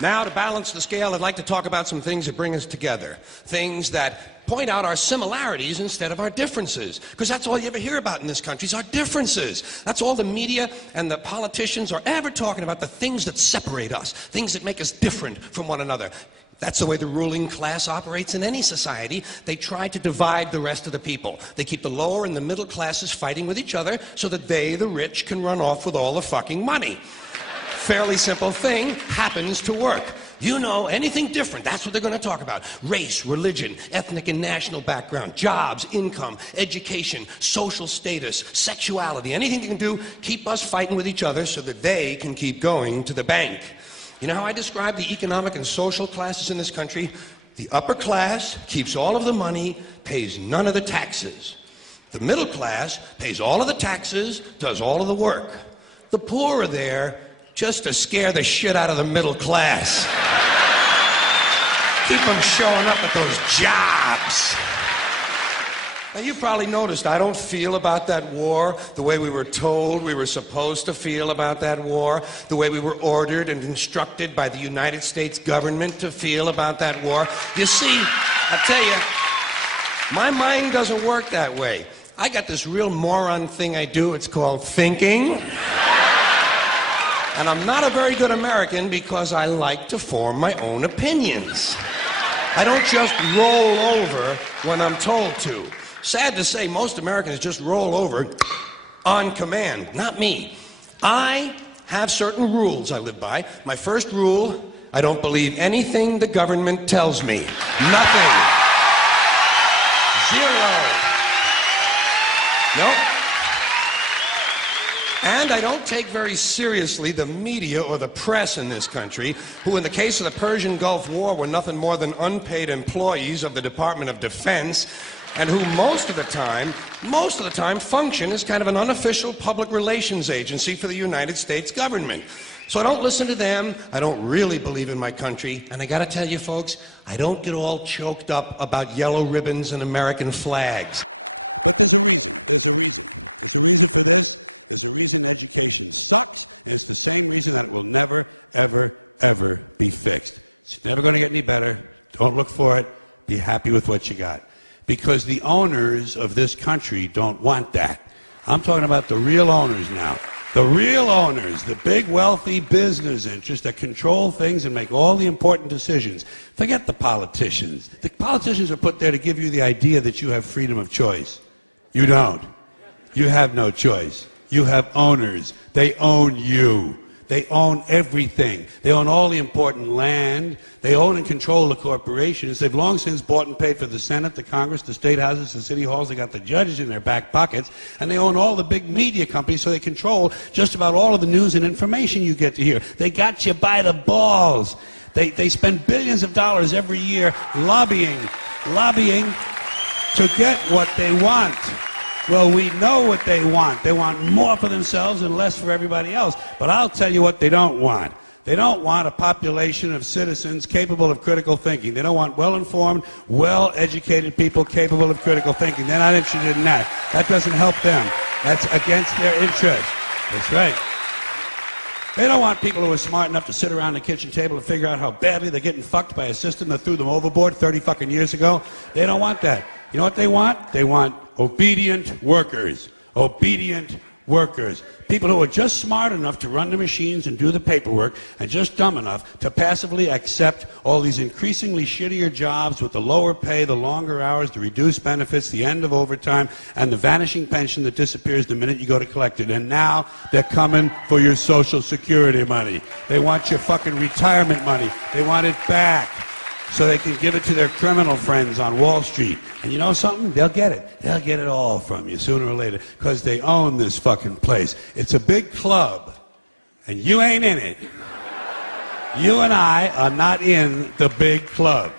Now, to balance the scale, I'd like to talk about some things that bring us together. Things that point out our similarities instead of our differences. Because that's all you ever hear about in this country is our differences. That's all the media and the politicians are ever talking about, the things that separate us, things that make us different from one another. That's the way the ruling class operates in any society. They try to divide the rest of the people. They keep the lower and the middle classes fighting with each other so that they, the rich, can run off with all the fucking money. Fairly simple thing, happens to work. You know, anything different, that's what they're going to talk about. Race, religion, ethnic and national background, jobs, income, education, social status, sexuality, anything they can do, keep us fighting with each other so that they can keep going to the bank. You know how I describe the economic and social classes in this country? The upper class keeps all of the money, pays none of the taxes. The middle class pays all of the taxes, does all of the work. The poor are there just to scare the shit out of the middle class. Keep them showing up at those jobs. Now, you probably noticed I don't feel about that war the way we were told we were supposed to feel about that war, the way we were ordered and instructed by the United States government to feel about that war. You see, I tell you, my mind doesn't work that way. I got this real moron thing I do. It's called thinking. And I'm not a very good American because I like to form my own opinions. I don't just roll over when I'm told to. Sad to say, most Americans just roll over on command. Not me. I have certain rules I live by. My first rule, I don't believe anything the government tells me. Nothing. Zero. Nope. And I don't take very seriously the media or the press in this country, who in the case of the Persian Gulf War were nothing more than unpaid employees of the Department of Defense, and who most of the time function as kind of an unofficial public relations agency for the United States government. So I don't listen to them, I don't really believe in my country, and I gotta tell you folks, I don't get all choked up about yellow ribbons and American flags. But there's a reason, there's a reason for this. There's a reason education sucks, and it's the same reason that it will never, ever, ever be fixed. It's never going to get any better. Don't look for it. Be happy with what you got. Because the owners of this country don't want that. I'm talking about the real owners now. The real owners, the big wealthy business interests that control things and make all the important decisions. Forget the politicians. The politicians are put there to give you the idea that you have freedom of choice. You don't. You have no choice. You have owners. They own you. They own everything. They own all the important land. They own and control the corporations. They've long since bought and paid for the Senate, the Congress, the state houses, the city halls. They got the judges in their back pockets. And they own all the big media companies, so they control just about all of the news and information you get to hear. They got you by the balls. They spend billions of dollars every year lobbying to get what they want. Well, we know what they want. They want more for themselves and less for everybody else. But I'll tell you what they don't want. They don't want a population of citizens capable of critical thinking. They don't want well-informed, well-educated people capable of critical thinking. They're not interested in that. That doesn't help them. That's against their interest. That's right. They don't want people who are smart enough to sit around the kitchen table and figure out how badly they're getting fucked by a system that threw them overboard 30 fucking years ago. They don't want that. You know what they want? They want obedient workers. Obedient workers. People who are just smart enough to run the machines and do the paperwork, and just dumb enough to passively accept all these increasingly shittier jobs with the lower pay, the longer hours, the reduced benefits, the end of overtime, and the vanishing pension that disappears the minute you go to collect it. And now they're coming for your Social Security money. They want your fucking retirement money. They want it back, so they can give it to their criminal friends on Wall Street. And you know something? They'll get it. They'll get it all from you sooner or later, because they own this fucking place. It's a big club, and you ain't in it. You and I are not in the big club.